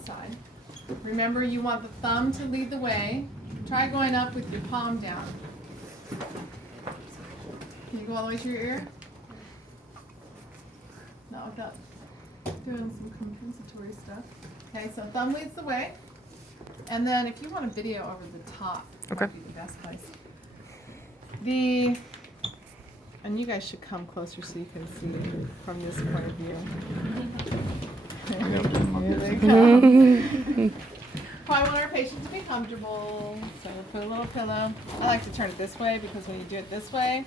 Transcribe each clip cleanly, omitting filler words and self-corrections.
the side. Remember, you want the thumb to lead the way. Try going up with your palm down. Can you go all the way to your ear? Not without doing some compensatory stuff. Okay, so thumb leads the way. And then if you want a video over the top, that would be the best place. And you guys should come closer so you can see from this point of view. Here they come. Probably want our patients to be comfortable, so we'll put a little pillow. I like to turn it this way because when you do it this way,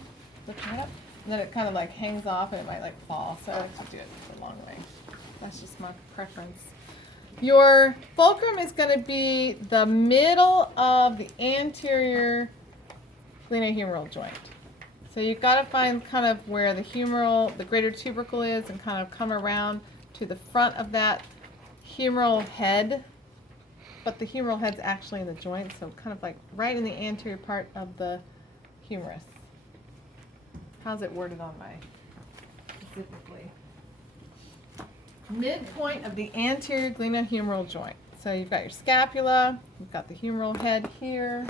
lift it up, and then it kind of like hangs off and it might like fall. So I like to do it the long way. That's just my preference. Your fulcrum is going to be the middle of the anterior glenohumeral joint. So you've got to find kind of where the humeral, the greater tubercle is, and kind of come around to the front of that humeral head. But the humeral head's actually in the joint, so kind of like right in the anterior part of the humerus. How's it worded on my specifically? Midpoint of the anterior glenohumeral joint. So you've got your scapula, you've got the humeral head here,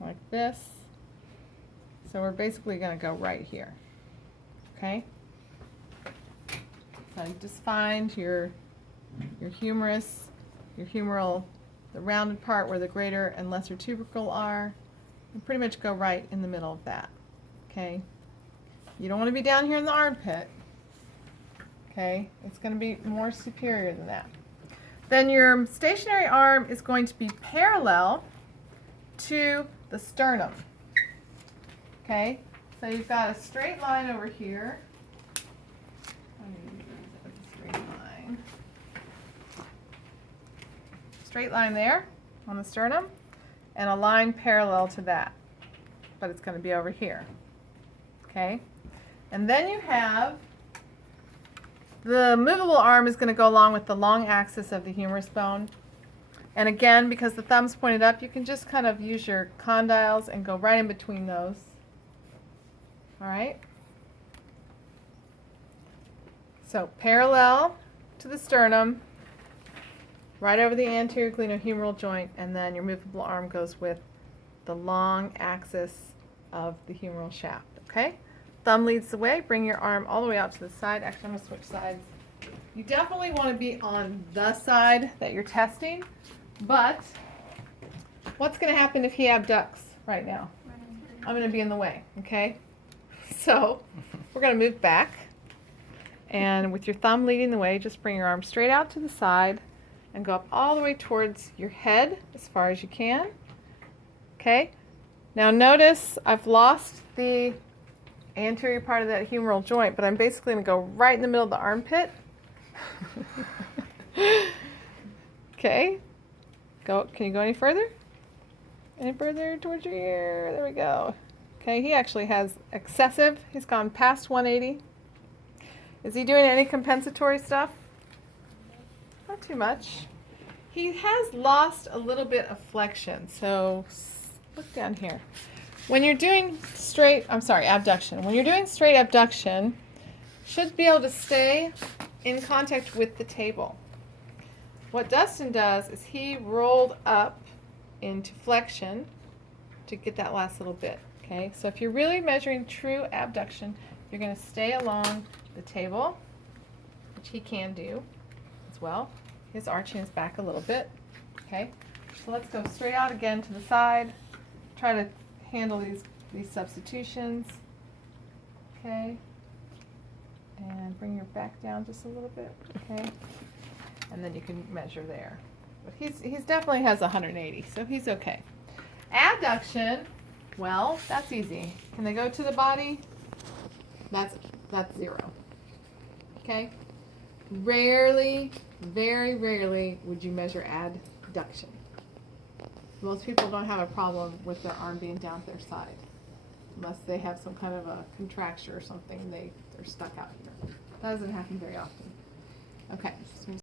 like this. So we're basically going to go right here. Okay? So you just find your humerus, your humeral, the rounded part where the greater and lesser tubercle are, and pretty much go right in the middle of that. Okay? You don't want to be down here in the armpit. Okay? It's going to be more superior than that. Then your stationary arm is going to be parallel to the sternum. Okay? So you've got a straight line over here. Straight line there on the sternum, and a line parallel to that, but it's going to be over here. Okay? And then you have the movable arm is going to go along with the long axis of the humerus bone. And again, because the thumb's pointed up, you can just kind of use your condyles and go right in between those. All right? So parallel to the sternum, right over the anterior glenohumeral joint, and then your movable arm goes with the long axis of the humeral shaft. Okay? Thumb leads the way. Bring your arm all the way out to the side. Actually, I'm going to switch sides. You definitely want to be on the side that you're testing, but what's going to happen if he abducts right now? I'm going to be in the way, okay? So we're going to move back, and with your thumb leading the way, just bring your arm straight out to the side and go up all the way towards your head as far as you can. Okay? Now notice I've lost the anterior part of that humeral joint, but I'm basically going to go right in the middle of the armpit. Okay? Can you go any further? Any further towards your ear? There we go. Okay, he actually has excessive. He's gone past 180. Is he doing any compensatory stuff? Not too much. He has lost a little bit of flexion. So look down here. When you're doing abduction. When you're doing straight abduction, you should be able to stay in contact with the table. What Dustin does is he rolled up into flexion to get that last little bit. Okay, so if you're really measuring true abduction, you're going to stay along the table, which he can do as well. He's arching his back a little bit. Okay, so let's go straight out again to the side. Try to handle these substitutions. Okay, and bring your back down just a little bit. Okay, and then you can measure there. But he's definitely has 180, so he's okay. Abduction, well, that's easy. Can they go to the body? That's 0. Okay? Rarely, very rarely would you measure adduction. Most people don't have a problem with their arm being down to their side, unless they have some kind of a contracture or something, they're stuck out here. That doesn't happen very often. Okay.